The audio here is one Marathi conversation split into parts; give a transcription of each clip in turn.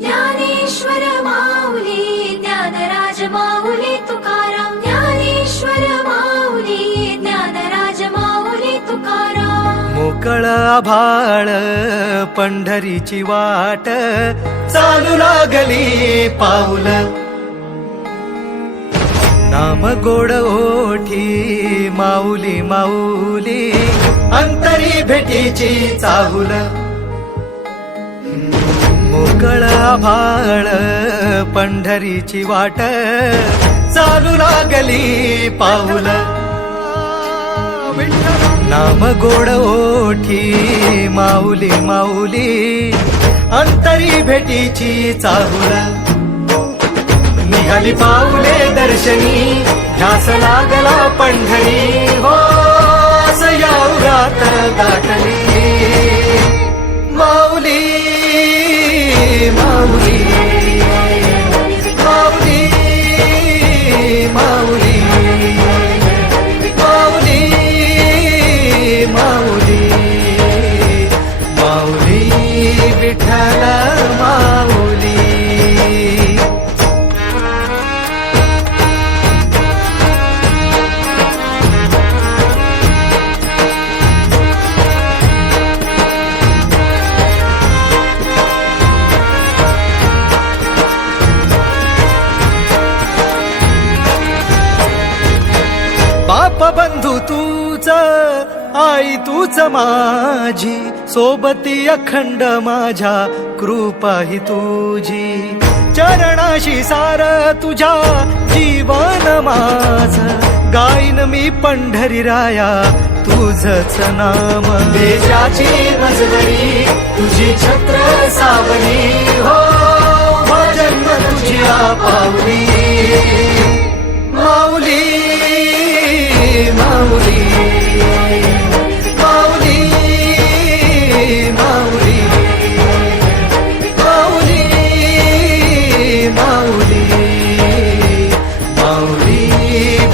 ज्ञानेश्वर माऊली ज्ञानराज माऊली तुकाराम ज्ञानेश्वर माऊली ज्ञानराज माऊली तुकाराम मोकळ आभाळ पंढरीची वाट चालू लागली पाऊल नाम गोड ओठी माऊली माऊली अंतरी भेटीची चाहुल मोकळ आभाळ पंढरीची वाट चालू लागली पाऊल नाम गोड ओठी माऊली माऊली अंतरी भेटीची चाहुल निघाली पाऊले दर्शनी ध्यास लागला पंढरी हो सयाउरात दाटली माऊली माऊली माऊली माऊली माऊली माऊली माऊली विठ्ठल माऊली बाप बंधू तूच आई तूच माझी सोबती अखंड माझ्या कृपा ही तुझी चरणाशी सार तुझ्या जीवन माझ गाईन मी पंढरी राया तुझच नाम देशाची मजबरी तुझी छत्र सावली हो भजन तुझ्या पावली माऊली माऊली माऊली माऊली माऊली माऊली माऊली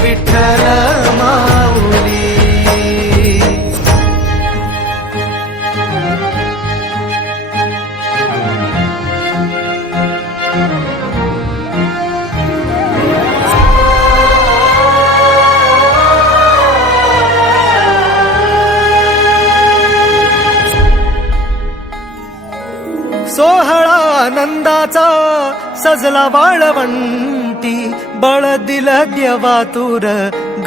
विठ्ठल माऊली सोहळा आनंदाचा सजला वाळवंटी बळ दिल देवातूर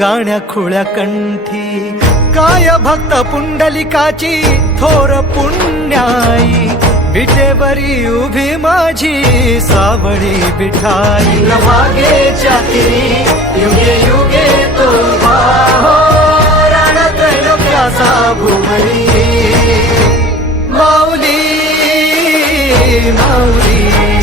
गाण्या खुळ्या कंठी काय भक्त पुंडलिकाची थोर पुण्याई विटेवरी उभी माझी सावळी विठाई भागेच्या तिरी युगे युगे तो हो रणत्रैलोक्याचा भुवरी माऊली माऊली